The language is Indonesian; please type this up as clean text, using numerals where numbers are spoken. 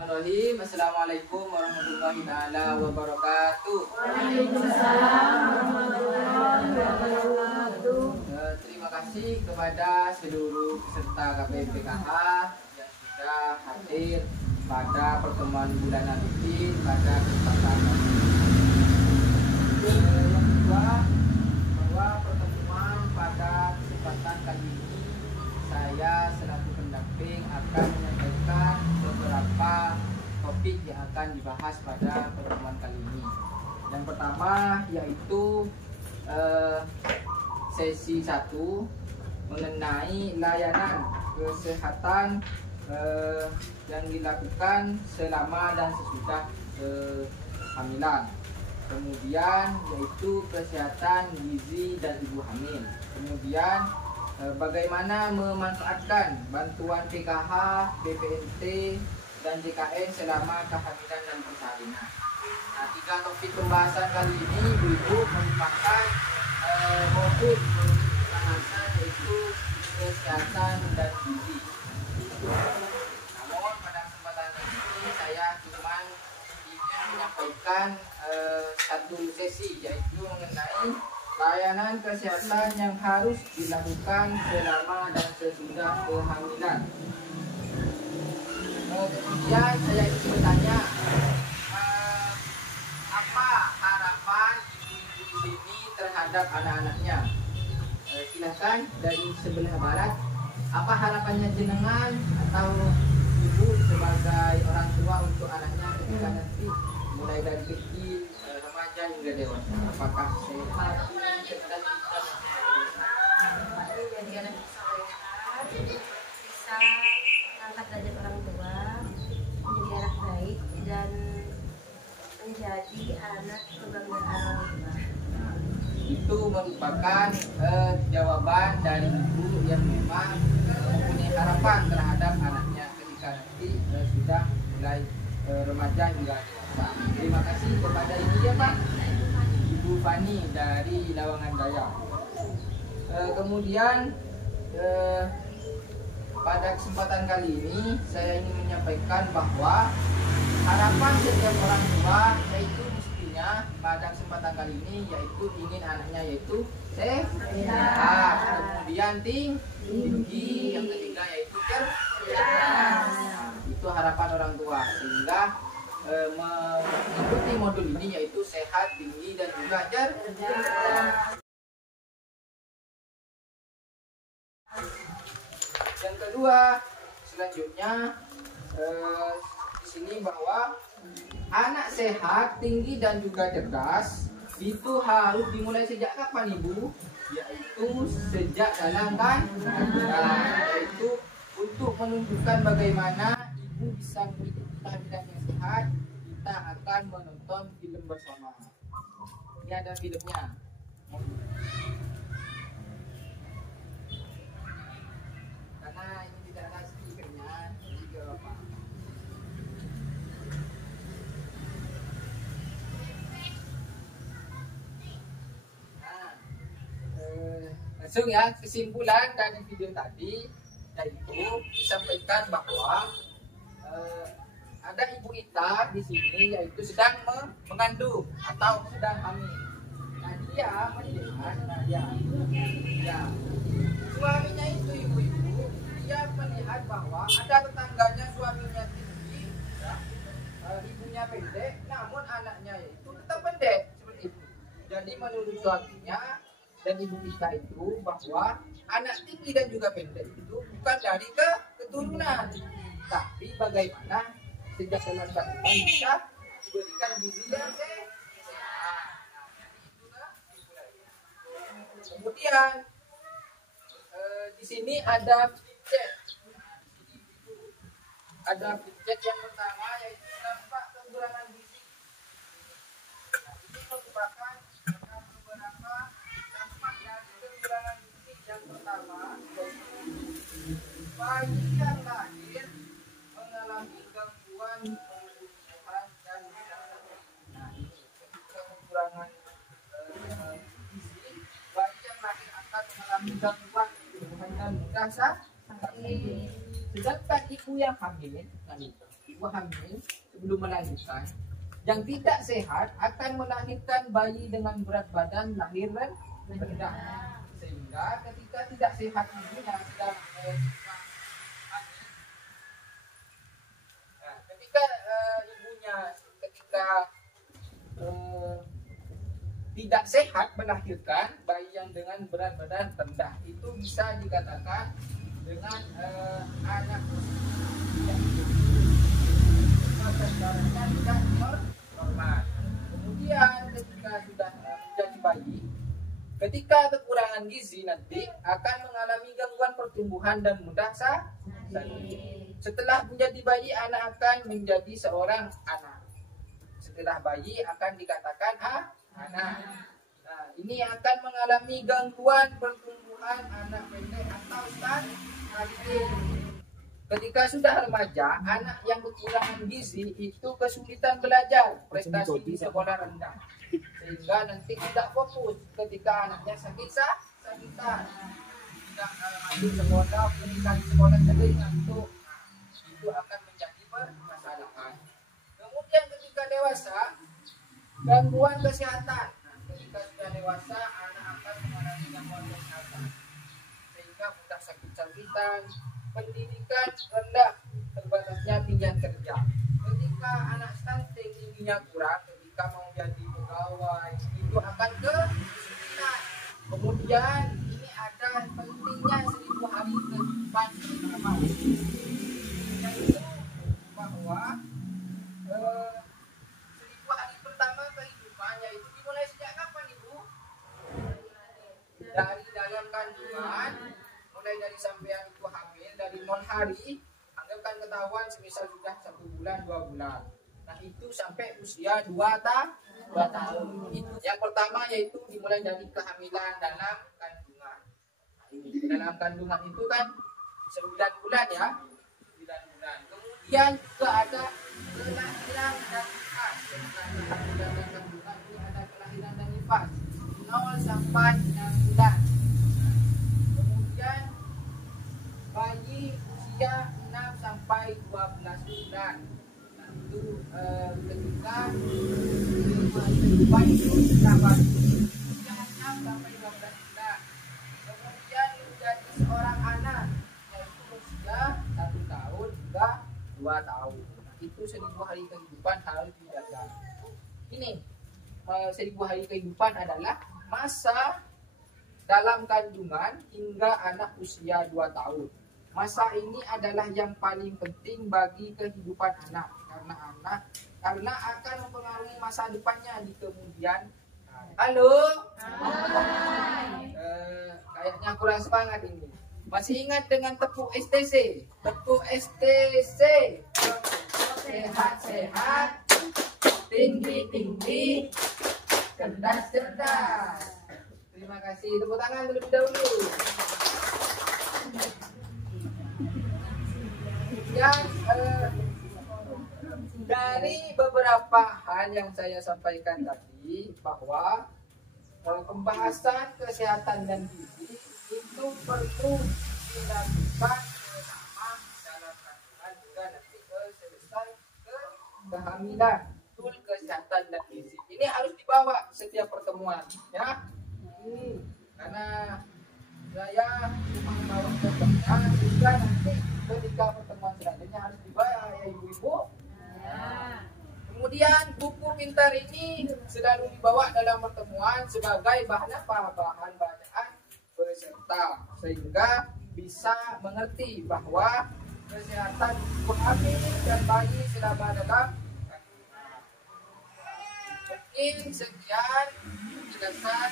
Bismillahirrahmanirrahim. Assalamualaikum warahmatullahi taala wabarakatuh. Waalaikumsalam warahmatullahi wabarakatuh. Terima kasih kepada seluruh peserta KPPKH yang sudah hadir pada pertemuan bulanan rutin pada kesempatan ini. Yang kedua, bahwa pertemuan pada kesempatan kali ini saya selaku pendamping akan menyampaikan beberapa topik yang akan dibahas pada pertemuan kali ini. Yang pertama yaitu sesi 1 mengenai layanan kesehatan yang dilakukan selama dan sesudah kehamilan. Kemudian yaitu kesehatan gizi dan ibu hamil. Kemudian bagaimana memanfaatkan bantuan PKH, BPNT, dan JKN selama kehamilan dan persalinan. Nah, 3 topik pembahasan kali ini Ibu merupakan modul pembahasan yaitu kesehatan dan gizi. Namun pada kesempatan ini saya cuma ingin menyampaikan satu sesi yaitu mengenai layanan kesehatan yang harus dilakukan selama dan sesudah kehamilan. Kemudian saya ingin bertanya, apa harapan ibu-ibu di sini terhadap anak-anaknya? Silakan dari sebelah barat, apa harapannya jenengan atau ibu sebagai orang tua untuk anaknya ketika nanti mulai dari kecil, remaja hingga dewasa? Apakah sehat? Jadi anak bisa angkat derajat orang tua, menjadi anak baik dan menjadi anak kebanggaan orang tua. Itu merupakan jawaban dari ibu yang memang mempunyai harapan terhadap anaknya ketika nanti sudah mulai remaja hingga dewasa. Terima kasih kepada ibu ya Pak, Ibu Fani dari Lawangan Daya. Kemudian pada kesempatan kali ini saya ingin menyampaikan bahwa harapan setiap orang tua yaitu mestinya pada kesempatan kali ini yaitu ingin anaknya yaitu sehat, kemudian tinggi, yang ketiga yaitu cerdas. Itu harapan orang tua sehingga mengikuti modul ini yaitu sehat, tinggi, dan juga cerdas. Yang kedua, selanjutnya di sini bahwa anak sehat, tinggi, dan juga cerdas itu harus dimulai sejak kapan Ibu? Yaitu sejak dalam kandungan, yaitu untuk menunjukkan bagaimana Ibu bisa memiliki kehamilan yang sehat. Kita akan menonton film bersama. Ini ada filmnya. Karena ini tidak ada speakernya, jadi gak apa-apa. Nah, langsung ya, kesimpulan dari video tadi yaitu disampaikan bahwa ada ibu kita di sini yaitu sedang mengandung atau sedang hamil. Nah dia melihat, suaminya itu ibu-ibu, dia melihat bahwa ada tetangganya suaminya tinggi, ibunya pendek, namun anaknya itu tetap pendek seperti itu. Jadi menurut suaminya dan ibu kita itu bahwa anak tinggi dan juga pendek itu bukan dari keturunan, tapi bagaimana sejak dalam kandungan bisa diberikan gizi yang sehat. Kemudian di sini ada feedback yang pertama yaitu dampak kekurangan gizi. Nah, ini merupakan beberapa dampak dari kekurangan gizi. Yang pertama yaitu bayi yang lahir mengalami gangguan pertumbuhan dan kekurangan gizi. Bayi yang lahir akan mengalami gangguan pertumbuhan dan mudah sakit. Sedangkan ibu yang hamil, ibu hamil sebelum melahirkan, yang tidak sehat akan melahirkan bayi dengan berat badan lahir rendah. Sehingga ketika tidak sehat ibunya sedang ketika ibunya tidak sehat melahirkan bayi yang dengan berat badan rendah, itu bisa dikatakan dengan anak yang darahnya tidak normal. Kemudian ketika sudah menjadi bayi, ketika kekurangan gizi nanti akan mengalami gangguan pertumbuhan dan mudah sakit. Setelah menjadi bayi, anak akan menjadi seorang anak. Setelah bayi akan dikatakan anak. Nah, ini akan mengalami gangguan pertumbuhan anak pendek atau stunting. Ketika sudah remaja, anak yang kekurangan gizi itu kesulitan belajar, prestasi di sekolah rendah, sehingga nanti tidak fokus ketika anaknya sakitan, tidak masuk sekolah, ketika di sekolah sering ngantuk, itu akan menjadi permasalahan. Kemudian ketika dewasa, gangguan kesehatan. Ketika sudah dewasa, anak akan mengalami gangguan kesehatan, sehingga mudah sakit-sakitan, pendidikan rendah, terbatasnya pilihan kerja. Ketika anak stunting gizinya kurang, ketika mau jadi pegawai, itu akan kesulitan. Kemudian ini ada pentingnya 1000 hari kehidupan bersama. Yaitu bahwa 1000 hari pertama kehidupan, yaitu dimulai sejak kapan Ibu? Dari dalam kandungan, mulai dari sampai ibu hamil, dari 0 hari, anggapkan ketahuan semisal sudah 1 bulan, 2 bulan. Nah itu sampai usia 2 tahun. Itu yang pertama, yaitu dimulai dari kehamilan dalam kandungan. Nah, ini dalam kandungan itu kan 9 bulan ya, 9 bulan. Kemudian juga ada kelahiran dan nifas. Dalam kandungan ini ada kelahiran dan nifas 0 sampai 6 bulan. Kemudian bayi usia 6 sampai 12 bulan. Nah, itu ketika kehidupan itu sudah bayi usia 6 sampai 12 bulan. Kemudian menjadi seorang anak, yaitu usia 1 tahun hingga 2 tahun. Nah, itu 1000 hari kehidupan harus dijaga. Ini 1000 hari kehidupan adalah masa dalam kandungan hingga anak usia 2 tahun. Masa ini adalah yang paling penting bagi kehidupan anak, karena akan mempengaruhi masa depannya di kemudian. Halo? Kayaknya kurang semangat ini. Masih ingat dengan tepuk STC? Tepuk STC. Sehat-sehat, tinggi-tinggi, cerdas-cerdas. Terima kasih. Tepuk tangan terlebih dahulu. Yang dari beberapa hal yang saya sampaikan tadi, bahwa pembahasan kesehatan dan gizi itu perlu dilakukan bersama dalam kandungan juga nanti selesai kehamilan. Betul, kesehatan dan gizi ini harus dibawa setiap pertemuan ya. Karena saya membawa pertemuan juga nanti ketika pertemuan selanjutnya harus dibawa ya ibu-ibu. Kemudian buku pintar ini selalu dibawa dalam pertemuan sebagai bahan apa? Bahan bacaan peserta, sehingga bisa mengerti bahwa kesehatan ibu hamil dan bayi selama dalam kandungan. Mungkin sekian penjelasan